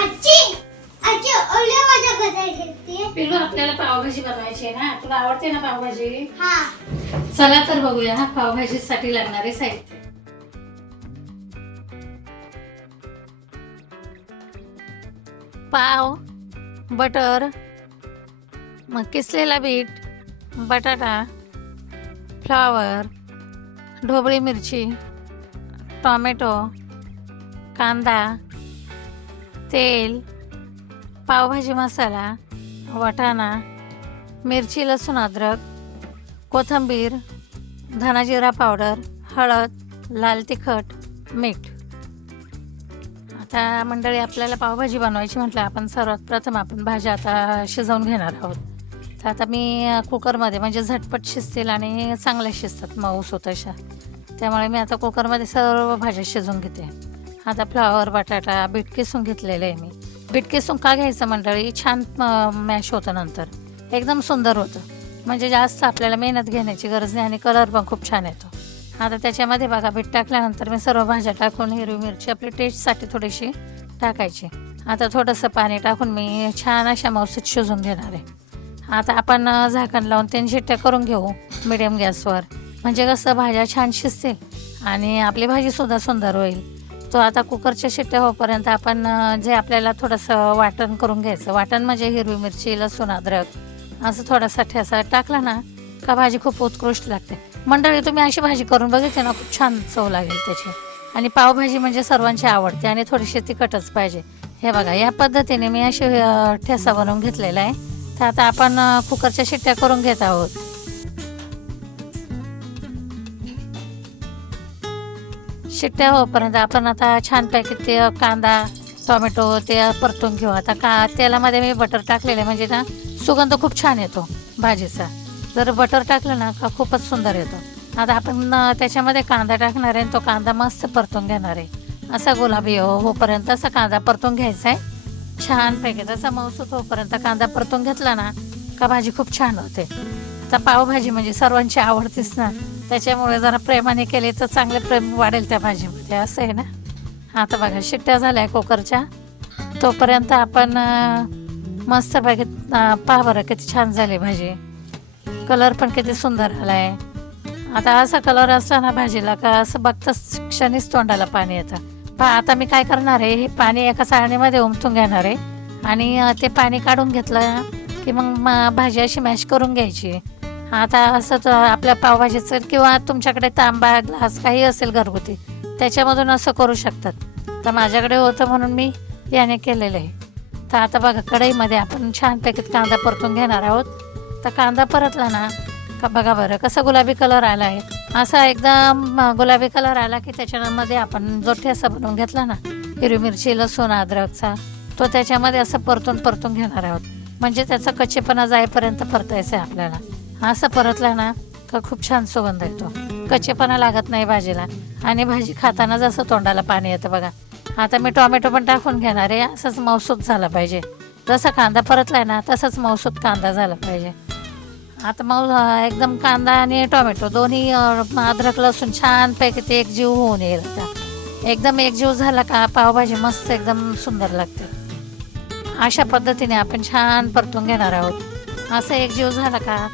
आजी आजी ओल्या भाज्या करायची पिलू आपल्याला पावभाजी बनवायची आहे ना, तुला आवडते ना पावभाजी? हा चला तर बघूया हा पावभाजीसाठी लागणारे साहित्य. पाव, बटर, मग किसलेला बीट, बटाटा, फ्लॉवर, ढोबळी मिरची, टॉमॅटो, कांदा, तेल, पावभाजी मसाला, वाटाणा, मिरची लसूण अद्रक, कोथिंबीर, धना जिरा पावडर, हळद, लाल तिखट, मीठ. आता मंडळी आपल्याला पावभाजी बनवायची म्हटलं आपण सर्वात प्रथम आपण भाज्या आता शिजवून घेणार आहोत. तर आता मी कुकरमध्ये म्हणजे झटपट शिजतील आणि चांगल्या शिजतात मऊसूत अशा, त्यामुळे मी आता कुकरमध्ये सर्व भाज्या शिजवून घेते. आता फ्लावर, बटाटा, बीट किसून घेतलेलं आहे मी. बीट किसून का घ्यायचं मंडळी, छान मॅश होतं, नंतर एकदम सुंदर होतं, म्हणजे जास्त आपल्याला मेहनत घेण्याची गरज नाही आणि कलर पण खूप छान येतो. आता त्याच्यामध्ये बघा बीट टाकल्यानंतर मी सर्व भाज्या टाकून हिरवी मिरची आपली टेस्टसाठी थोडीशी टाकायची. आता थोडंसं पाणी टाकून मी छान अशा मौसूत शिजवून घेणार आहे. आता आपण झाकण लावून 3 शिट्ट्या करून घेऊ मिडियम गॅसवर, म्हणजे कसं भाज्या छान शिजतील आणि आपली भाजीसुद्धा सुंदर होईल. तो आता कुकरच्या शिट्ट्या होईपर्यंत आपण जे आपल्याला थोडंसं वाटण करून घ्यायचं. वाटण म्हणजे हिरवी मिरची, लसूण, अद्रक असं थोडासा ठेसा टाकला ना का भाजी खूप उत्कृष्ट लागते. मंडळी तुम्ही अशी भाजी करून बघितली ना, खूप छान चव लागेल त्याची. आणि पावभाजी म्हणजे सर्वांची आवडते आणि थोडीशी तिखटच पाहिजे. हे बघा या पद्धतीने मी अशी ठेसा बनवून घेतलेला आहे. तर आता आपण कुकरच्या शिट्ट्या करून घेत आहोत. शिट्ट्या होईपर्यंत आपण आता छानपैकी ते कांदा, टोमॅटो ते परतून घेऊ. आता तेलामध्ये मी बटर टाकलेलं म्हणजे ना सुगंध खूप छान येतो भाजीचा. जर बटर टाकलं ना का खूपच सुंदर येतो. आता आपण त्याच्यामध्ये कांदा टाकणार आहे, तो कांदा मस्त परतून घेणार आहे. असा गुलाबी होईपर्यंत असा कांदा परतून घ्यायचा आहे छानपैकी. तसा मऊसूत होईपर्यंत कांदा परतून घेतला ना का भाजी खूप छान होते. आता पावभाजी म्हणजे सर्वांची आवडतीच ना, त्याच्यामुळे जरा प्रेमाने केले तर चांगले प्रेम वाढेल त्या भाजीमध्ये, असं आहे ना. आता बघा शिट्ट्या झाल्या कुकरच्या, तोपर्यंत आपण मस्तपैकी पहा बरं किती छान झाली भाजी. कलर पण किती सुंदर आला आहे. आता असा कलर असला ना भाजीला का असं बघताच क्षणीच तोंडाला पाणी येतं. पहा आता मी काय करणार आहे, हे पाणी एका चाळणीमध्ये उमटून घेणार आहे आणि ते पाणी काढून घेतलं की मग भाजी अशी मॅश करून घ्यायची. आता असंच आपल्या पावभाजीचं किंवा तुमच्याकडे तांबा, ग्लास काही असेल घरगुती त्याच्यामधून असं करू शकतात. तर माझ्याकडे होतं म्हणून मी याने केलेलं आहे. तर आता बघा कढईमध्ये आपण छानपैकी कांदा परतून घेणार आहोत. तर कांदा परतला ना का बघा बरं कसा गुलाबी कलर आला आहे. असा एकदम गुलाबी कलर आला की त्याच्यामध्ये आपण जो ठेसा बनवून घेतला ना हिरवी मिरची, लसूण, अद्रकचा, तो त्याच्यामध्ये असं परतून घेणार आहोत. म्हणजे त्याचा कच्चेपणा जाईपर्यंत परतायचं आहे आपल्याला. असं परतला ना का खूप छान सुगंध येतो, कच्चेपणा लागत नाही भाजीला आणि भाजी खाताना जसं तोंडाला पाणी येतं बघा. आता मी टोमॅटो पण टाकून घेणार आहे. असंच मऊसूत झाला पाहिजे, जसा कांदा परतलाय ना तसंच मऊसूत कांदा झाला पाहिजे. आता एकदम कांदा आणि टोमॅटो दोन्ही अद्रक लसूण छानपैकी ते एकजीव होऊन येईल. आता एकदम एकजीव झाला का पावभाजी मस्त एकदम सुंदर लागते. अशा पद्धतीने आपण छान परतून घेणार आहोत. असं एकजीव झाला का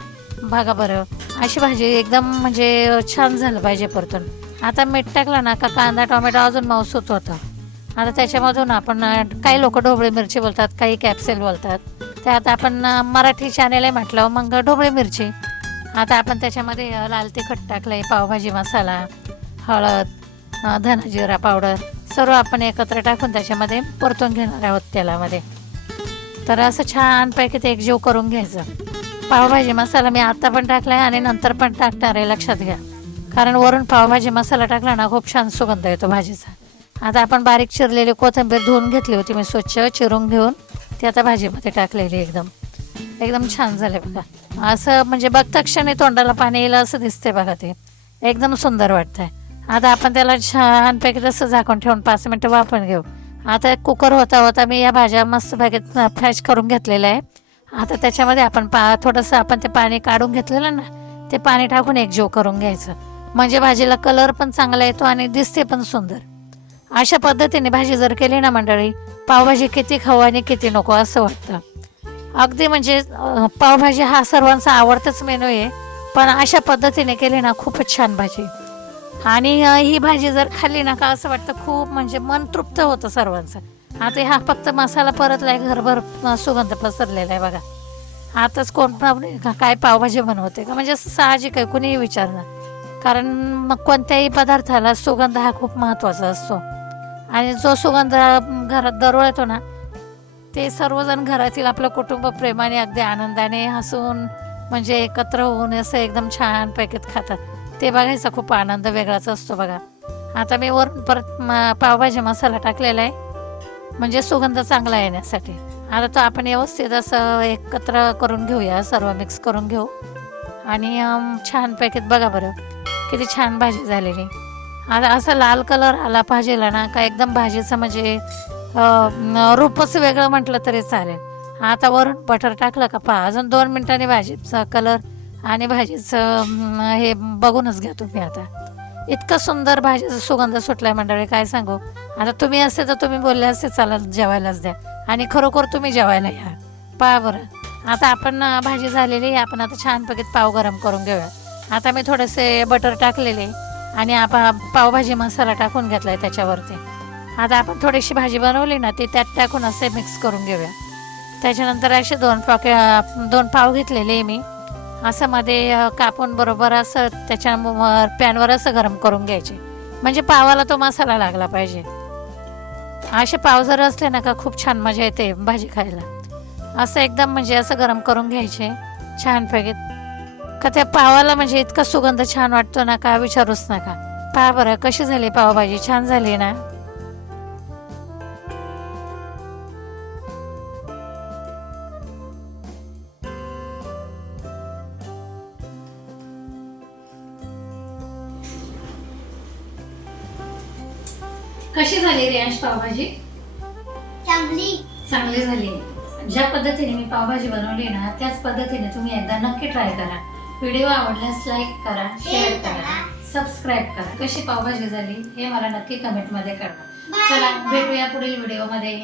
बघा बरं अशी भाजी एकदम म्हणजे छान झालं पाहिजे परतून. आता मीठ टाकलं ना का कांदा टोमॅटो अजून मऊसूत होतं. आता त्याच्यामधून आपण काही लोक ढोबळी मिरची बोलतात, काही कॅप्सेल बोलतात. ते आता आपण मराठी चॅनेल आहे म्हटलं मग ढोबळी मिरची. आता आपण त्याच्यामध्ये लाल तिखट टाकलं आहे, पावभाजी मसाला, हळद, धना जिरा पावडर सर्व आपण एकत्र टाकून त्याच्यामध्ये परतून घेणार आहोत तेलामध्ये. तर असं छानपैकी ते एकजीव करून घ्यायचं. पावभाजी मसाला मी आत्ता पण टाकला आहे आणि नंतर पण टाकणार आहे, लक्षात घ्या. कारण वरून पावभाजी मसाला टाकला ना खूप छान सुगंध येतो भाजीचा. आता आपण बारीक चिरलेली कोथिंबीर धुवून घेतली होती मी स्वच्छ चिरून घेऊन, ती आता भाजीमध्ये टाकलेली एकदम छान झाले बघा. असं म्हणजे बघता क्षणी तोंडाला पाणी येईल असं दिसते बघा, ते एकदम सुंदर वाटतंय. आता आपण त्याला छानपैकी तसं झाकून ठेवून 5 मिनटं वाफवून घेऊ. आता कुकर होता मी या भाज्या मस्तपैकी फ्रेश करून घेतलेल्या आहे. आता त्याच्यामध्ये आपण थोडंसं आपण ते पाणी काढून घेतलेलं ना ते पाणी टाकून एकजीव करून घ्यायचं, म्हणजे भाजीला कलर पण चांगला येतो आणि दिसते पण सुंदर. अशा पद्धतीने भाजी जर केली ना मंडळी, पावभाजी किती खाऊ आणि किती नको असं वाटतं. अगदी म्हणजे पावभाजी हा सर्वांचा आवडताच मेनू आहे, पण अशा पद्धतीने केली ना खूपच छान भाजी. आणि ही भाजी जर खाल्ली ना का असं वाटतं खूप म्हणजे मन तृप्त होतं सर्वांचं. आता हा फक्त मसाला परतलाय, घरभर सुगंध पसरलेला आहे बघा. आताच कोण पाहुणे का काय पावभाजी बनवते का, म्हणजे असं साहजिक आहे, कुणीही विचारणार. कारण मग कोणत्याही पदार्थाला सुगंध हा खूप महत्त्वाचा असतो. आणि जो सुगंध घरात दरवळतो ना, ते सर्वजण घरातील आपलं कुटुंब प्रेमाने अगदी आनंदाने हसून म्हणजे एकत्र होऊन असं एकदम छान पैकीत खातात. ते बघायचा खूप आनंद वेगळाच असतो बघा. आता मी वरून परत पावभाजी मसाला टाकलेला आहे, म्हणजे सुगंध चांगला येण्यासाठी. आता तो आपण व्यवस्थित असं एकत्र करून घेऊया, सर्व मिक्स करून घेऊ. आणि छानपैकी बघा बरं किती छान भाजी झालेली. आता असा लाल कलर आला भाजीला ना का एकदम भाजीचं म्हणजे रूपच वेगळं म्हटलं तरी चालेल. आता वरून बटर टाकलं का पहा, अजून 2 मिनिटांनी भाजीचा कलर आणि भाजीचं हे बघूनच घ्या तुम्ही. आता इतकं सुंदर भाजीचा सुगंध सुटलाय मंडळी, काय सांगू. आता तुम्ही असते तर तुम्ही बोलले असते चला जेवायलाच द्या, आणि खरोखर तुम्ही जेवायला या. पहा बरं. आता आपण भाजी झालेली आहे, आपण आता छानपैकी पाव गरम करून घेऊया. आता मी थोडेसे बटर टाकलेले आणि आपण पावभाजी मसाला टाकून घेतला आहे त्याच्यावरती. आता आपण थोडीशी भाजी बनवली ना ती त्यात टाकून असे मिक्स करून घेऊया. त्याच्यानंतर असे 2 पाव घेतलेले मी असं मध्ये कापून बरोबर असं त्याच्या पॅनवर असं गरम करून घ्यायचे, म्हणजे पावाला तो मसाला लागला पाहिजे. असे पाव जर असले ना का खूप छान मजा येते भाजी खायला. असं एकदम म्हणजे असं गरम करून घ्यायचे छानपैकी, का त्या पावाला म्हणजे इतका सुगंध छान वाटतो ना का विचारूच नका. पहा बरं कशी झाली पावभाजी, छान झाली ना. कशी झाली रेंज पावभाजी? चांगली झाली. ज्या पद्धतीने मी पावभाजी बनवली ना त्याच पद्धतीने तुम्ही एकदा नक्की ट्राय करा. व्हिडिओ आवडल्यास लाईक करा, शेअर करा, सबस्क्राईब करा. कशी पावभाजी झाली हे मला नक्की कमेंटमध्ये कळवा. चला भेटूया पुढील व्हिडिओमध्ये.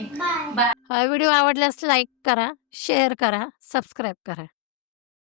बाय. व्हिडिओ आवडल्यास लाईक करा, शेअर करा, सबस्क्राईब करा.